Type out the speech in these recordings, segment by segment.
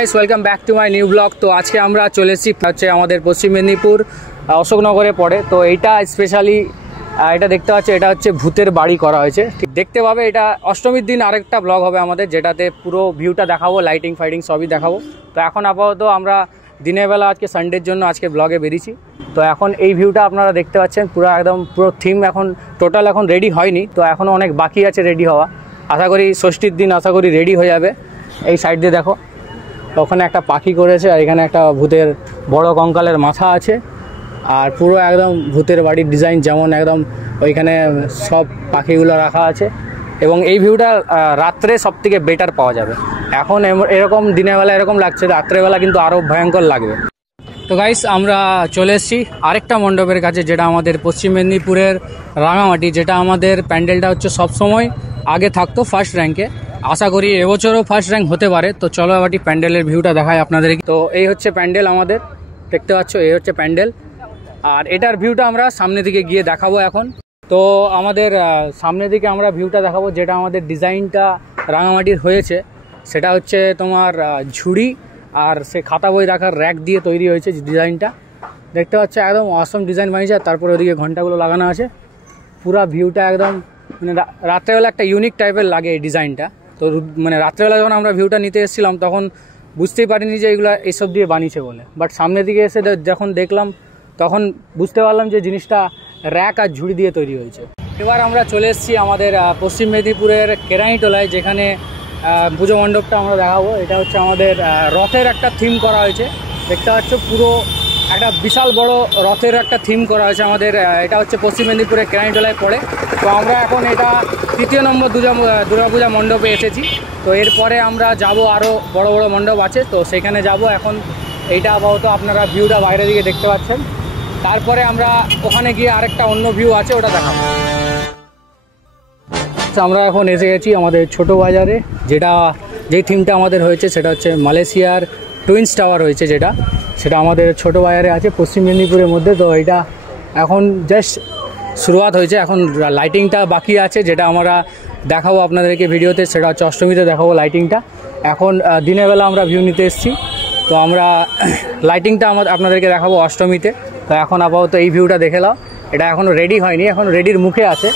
Welcome back to my new blog. তো আজকে আমরা চলে এসেছি হচ্ছে আমাদের পশ্চিম মেদিনীপুর অশোকনগরে পড়ে। তো এইটা স্পেশালি এটা দেখতে পাচ্ছি, এটা হচ্ছে ভূতের বাড়ি করা হয়েছে। ঠিক দেখতে পাবে, এটা অষ্টমীর দিন আরেকটা ব্লগ হবে আমাদের, যেটাতে পুরো ভিউটা দেখাবো, লাইটিং ফাইটিং সবই দেখাবো। তো এখন আপাতত আমরা দিনের বেলা আজকে সানডের জন্য আজকে ব্লগে বেরিয়েছি। তো এখন এই ভিউটা আপনারা দেখতে পাচ্ছেন, পুরো থিম এখন টোটাল এখন রেডি হয়নি, তো এখনও অনেক বাকি আছে রেডি হওয়া। আশা করি ষষ্ঠীর দিন আশা করি রেডি হয়ে যাবে। এই সাইড দিয়ে দেখো, ওখানে একটা পাখি করেছে, আর এখানে একটা ভূতের বড় কঙ্কালের মাথা আছে। আর পুরো একদম ভূতের বাড়ির ডিজাইন যেমন একদম ওইখানে সব পাখিগুলো রাখা আছে। এবং এই ভিউটা রাত্রে সব থেকে বেটার পাওয়া যাবে। এখন এরকম দিনের বেলা এরকম লাগছে, রাত্রেবেলা কিন্তু আরও ভয়ঙ্কর লাগবে। তো গাইস, আমরা চলে এসেছি আরেকটা মণ্ডপের কাছে, যেটা আমাদের পশ্চিম মেদিনীপুরের রাঙামাটি, যেটা আমাদের প্যান্ডেলটা হচ্ছে সবসময় আগে থাকতো ফার্স্ট র্যাঙ্কে। আশা করি এবছরও ফার্স্ট র্যাঙ্ক হতে পারে। তো চলো এবারটি প্যান্ডেলের ভিউটা দেখায় আপনাদের। তো এই হচ্ছে প্যান্ডেল আমাদের, দেখতে পাচ্ছ, এই হচ্ছে প্যান্ডেল। আর এটার ভিউটা আমরা সামনের দিকে গিয়ে দেখাবো এখন। তো আমাদের সামনের দিকে আমরা ভিউটা দেখাবো, যেটা আমাদের ডিজাইনটা রাঙামাটির হয়েছে। সেটা হচ্ছে তোমার ঝুড়ি আর সে খাতা বই রাখার র্যাক দিয়ে তৈরি হয়েছে ডিজাইনটা। দেখতে পাচ্ছ একদম অসম ডিজাইন বানিয়েছে। তারপরে ওদিকে ঘন্টাগুলো লাগানো আছে। পুরা ভিউটা একদম মানে রাত্রেবেলা একটা ইউনিক টাইপের লাগে এই ডিজাইনটা। তো মানে রাত্রেবেলা যখন আমরা ভিউটা নিতে এসেছিলাম তখন বুঝতেই পারিনি যে এগুলো এইসব দিয়ে বানিয়েছে বলে, বাট সামনের দিকে এসে যখন দেখলাম তখন বুঝতে পারলাম যে জিনিসটা র্যাক আর ঝুড়ি দিয়ে তৈরি হয়েছে। এবার আমরা চলে এসেছি আমাদের পশ্চিম মেদিনীপুরের কেরানিটোলায়, যেখানে পুজো মণ্ডপটা আমরা দেখাবো। এটা হচ্ছে আমাদের রথের একটা থিম করা হয়েছে। দেখতে পাচ্ছ পুরো একটা বিশাল বড় রথের একটা থিম করা হয়েছে আমাদের। এটা হচ্ছে পশ্চিম মেদিনীপুরের কেরানিটোলায় পড়ে। তো আমরা এখন এটা 3 নম্বর দুর্গাপূজা মণ্ডপে এসেছি। তো এরপরে আমরা যাব, আরও বড় বড় মণ্ডপ আছে, তো সেখানে যাব। এখন এইটা আপাতত আপনারা ভিউটা বাইরে দিকে দেখতে পাচ্ছেন। তারপরে আমরা ওখানে গিয়ে আরেকটা অন্য ভিউ আছে, ওটা দেখাবো। আমরা এখন এসে গেছি আমাদের ছোট বাজারে, যেই থিমটা আমাদের হয়েছে সেটা হচ্ছে মালয়েশিয়ার টুইন্স টাওয়ার হয়েছে, সেটা আমাদের ছোট বাজারে আছে পশ্চিম মেদিনীপুরের মধ্যে। তো এটা এখন জাস্ট শুরুয়াত হয়েছে, এখন লাইটিংটা বাকি আছে, যেটা আমরা দেখাবো আপনাদেরকে ভিডিওতে। সেটা হচ্ছে অষ্টমীতে দেখাবো লাইটিংটা। এখন দিনের বেলা আমরা ভিউ নিতে এসেছি, তো আমরা লাইটিংটা আপনাদেরকে দেখাবো অষ্টমীতে। তো এখন আপাতত এই ভিউটা দেখে নাও। এটা এখনও রেডি হয়নি, এখন রেডির মুখে আছে।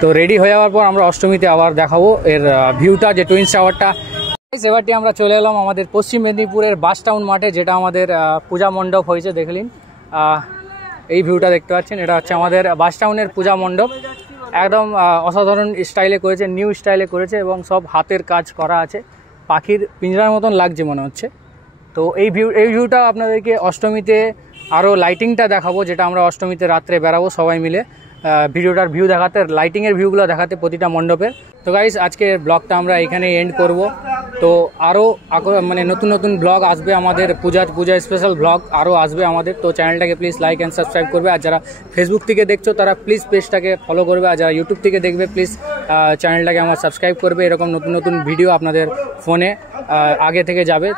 তো রেডি হয়ে যাওয়ার পর আমরা অষ্টমীতে আবার দেখাবো এর ভিউটা, যে টুইন্স টাওয়ারটা। এবারটি আমরা চলে এলাম আমাদের পশ্চিম মেদিনীপুরের বাস টাউন মাঠে, যেটা আমাদের পূজা মণ্ডপ হয়েছে। দেখলেন এই ভিউটা দেখতে পাচ্ছেন, এটা হচ্ছে আমাদের বাস টাউনের পূজা মণ্ডপ। একদম অসাধারণ স্টাইলে করেছে, নিউ স্টাইলে করেছে, এবং সব হাতের কাজ করা আছে। পাখির পিঞ্জরার মতন লাগছে মনে হচ্ছে। তো এই ভিউটা আপনাদেরকে অষ্টমীতে আরও লাইটিংটা দেখাবো, যেটা আমরা অষ্টমীতে রাত্রে বেরাবো সবাই মিলে ভিডিওটার ভিউ দেখাতে, লাইটিংয়ের ভিউগুলো দেখাতে প্রতিটা মণ্ডপের। তো গাইস, আজকের ব্লগটা আমরা এখানে এন্ড করব। তো আরও মানে নতুন নতুন ব্লগ আসবে আমাদের, পূজা স্পেশাল ব্লগ আরও আসবে আমাদের। তো চ্যানেলটাকে প্লিজ লাইক অ্যান্ড সাবস্ক্রাইব করবে। আর যারা ফেসবুক থেকে দেখছো তারা প্লিজ পেজটাকে ফলো করবে। আর যারা ইউটিউব থেকে দেখবে প্লিজ চ্যানেলটাকে আমার সাবস্ক্রাইব করবে। এরকম নতুন নতুন ভিডিও আপনাদের ফোনে আগে থেকে যাবে।